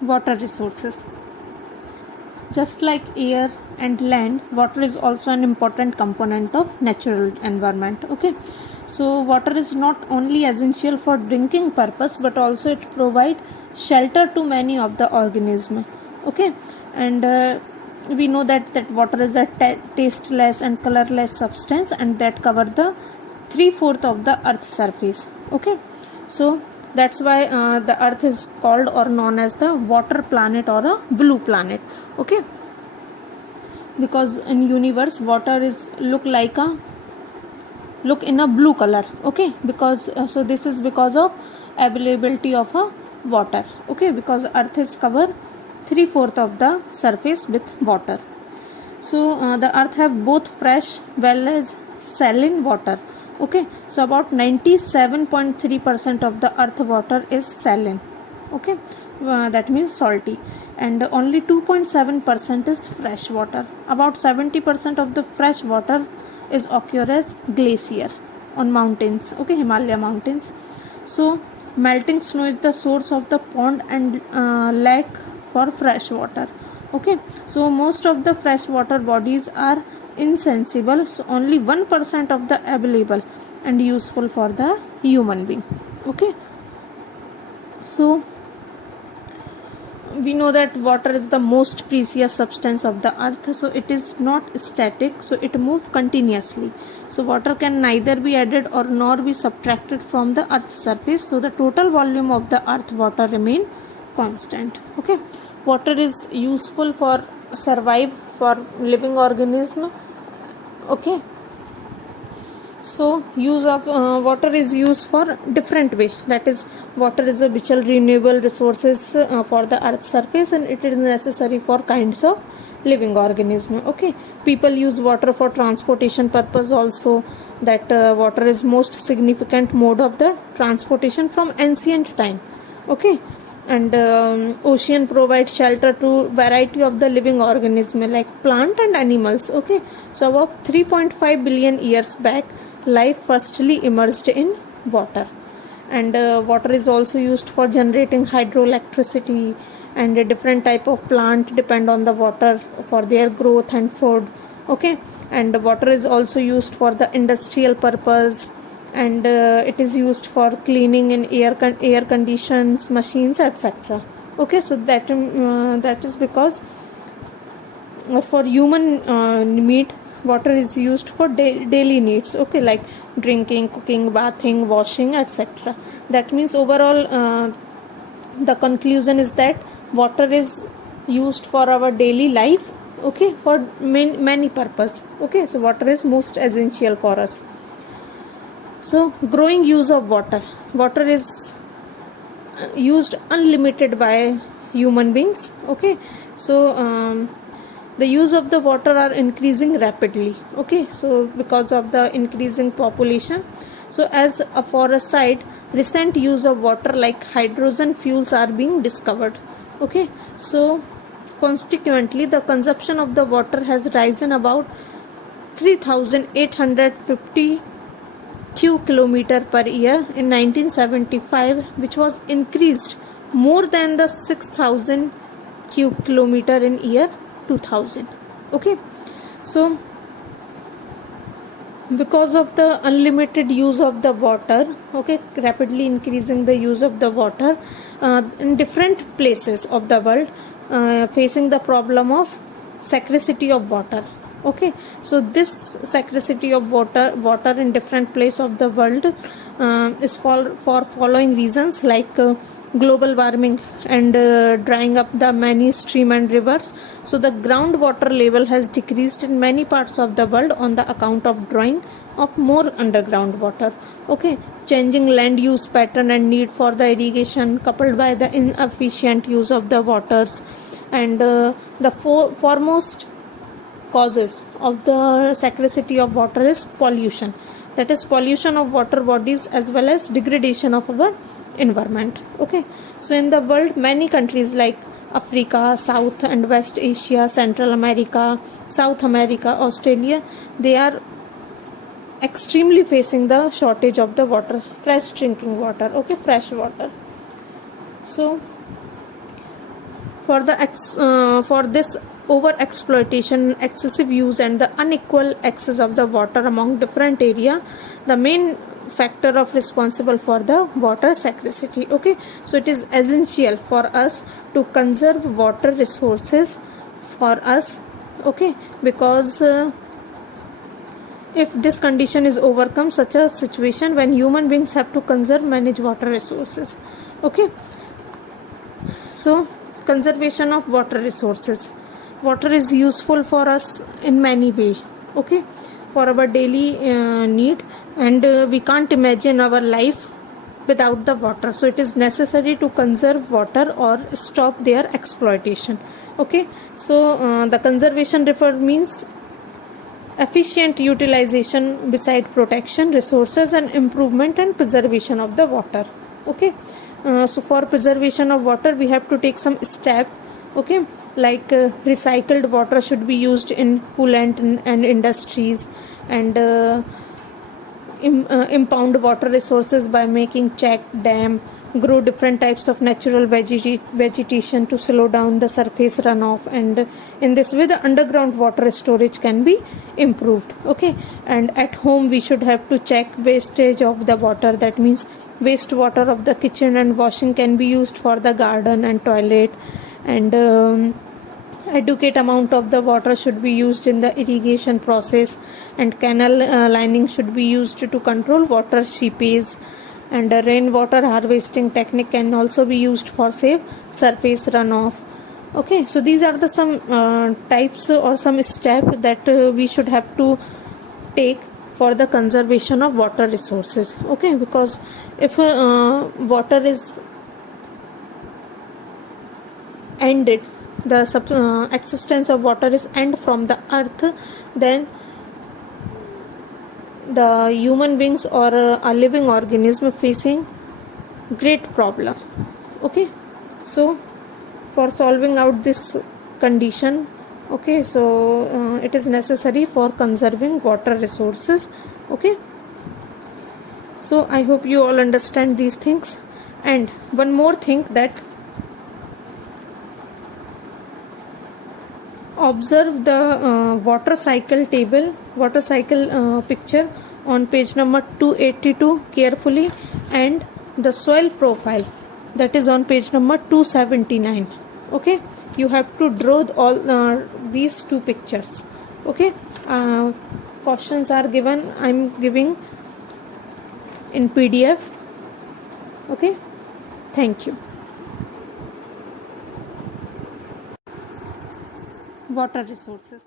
water resources. Just like air and land, water is also an important component of natural environment. Okay, so water is not only essential for drinking purpose, but also it provides shelter to many of the organisms. Okay, and we know that water is a tasteless and colorless substance, and that cover the 3/4 of the earth's surface. Okay, so that's why the earth is called or known as the water planet or a blue planet. Okay, because in universe water is look in a blue color. Okay, because so this is because of availability of a water. Okay, because earth is cover 3/4 of the surface with water. So the earth have both fresh well as saline water. Okay, so about 97.3% of the earth water is saline. Okay, that means salty, and only 2.7% is fresh water. About 70% of the fresh water is occur as glacier on mountains. Okay, Himalaya mountains. So melting snow is the source of the pond and lake for fresh water. Okay, so most of the freshwater bodies are insensible, so only 1% of the available and useful for the human being. Okay, so we know that water is the most precious substance of the earth, so it is not static, so it moves continuously. So water can neither be added or nor be subtracted from the earth's surface, so the total volume of the earth water remain constant. Okay, water is useful for survive for living organism. Okay, so use of water is used for different way. That is, water is a vital renewable resources for the earth's surface, and it is necessary for kinds of living organism. Okay, people use water for transportation purpose also. That water is most significant mode of the transportation from ancient time. Okay, and ocean provides shelter to variety of the living organism like plant and animals. Okay, so about 3.5 billion years back, life firstly emerged in water, and water is also used for generating hydroelectricity, and a different type of plant depend on the water for their growth and food. Okay, and water is also used for the industrial purpose, and it is used for cleaning in air conditions, machines, etc. Okay, so that is because for human need, water is used for daily needs. Okay, like drinking, cooking, bathing, washing, etc. That means overall the conclusion is that water is used for our daily life. Okay, for many purpose. Okay, so water is most essential for us. So growing use of water is used unlimited by human beings. Okay, so the use of the water are increasing rapidly. Okay, so because of the increasing population, so as a forest side, recent use of water like hydrogen fuels are being discovered. Okay, so consequently the consumption of the water has risen about 3,850 cubic kilometer per year in 1975, which was increased more than the 6,000 cubic kilometer in year 2000. Okay, so because of the unlimited use of the water, okay, rapidly increasing the use of the water in different places of the world facing the problem of scarcity of water. Okay, so this scarcity of water in different place of the world is for following reasons like global warming and drying up the many stream and rivers. So the groundwater level has decreased in many parts of the world on the account of drawing of more underground water. Okay, changing land use pattern and need for the irrigation coupled by the inefficient use of the waters, and the foremost causes of the scarcity of water is pollution. That is pollution of water bodies as well as degradation of our environment. Okay, so in the world many countries like Africa, South and West Asia, Central America, South America, Australia, they are extremely facing the shortage of the water, fresh drinking water. Okay, fresh water. So For this over exploitation, excessive use and the unequal access of the water among different area, the main factor of responsible for the water scarcity. Okay, so it is essential for us to conserve water resources for us. Okay, because if this condition is overcome, such a situation when human beings have to conserve, manage water resources. Okay, so conservation of water resources. Water is useful for us in many way. Okay, for our daily need, and we can't imagine our life without the water. So it is necessary to conserve water or stop their exploitation. Okay, so the conservation refer means efficient utilization beside protection resources and improvement and preservation of the water. Okay, so for preservation of water we have to take some step. Okay, like recycled water should be used in coolant and industries, and impound water resources by making check dam, grow different types of natural vegetation to slow down the surface runoff, and in this way the underground water storage can be improved. Okay, and at home we should have to check wastage of the water. That means wastewater of the kitchen and washing can be used for the garden and toilet, and adequate amount of the water should be used in the irrigation process, and canal lining should be used to control water seepage, and a rainwater harvesting technique can also be used for safe surface runoff. Okay, so these are the some types or some steps that we should have to take for the conservation of water resources. Okay, because if water is ended, the existence of water is end from the earth, then the human beings or a living organism facing great problem. Okay, so for solving out this condition, okay, so it is necessary for conserving water resources. Okay, so I hope you all understand these things. And one more thing, that observe the water cycle picture on page number 282 carefully, and the soil profile, that is on page number 279. Okay, you have to draw all these two pictures. Okay, questions are given, I'm giving in PDF. Okay, thank you. Water resources.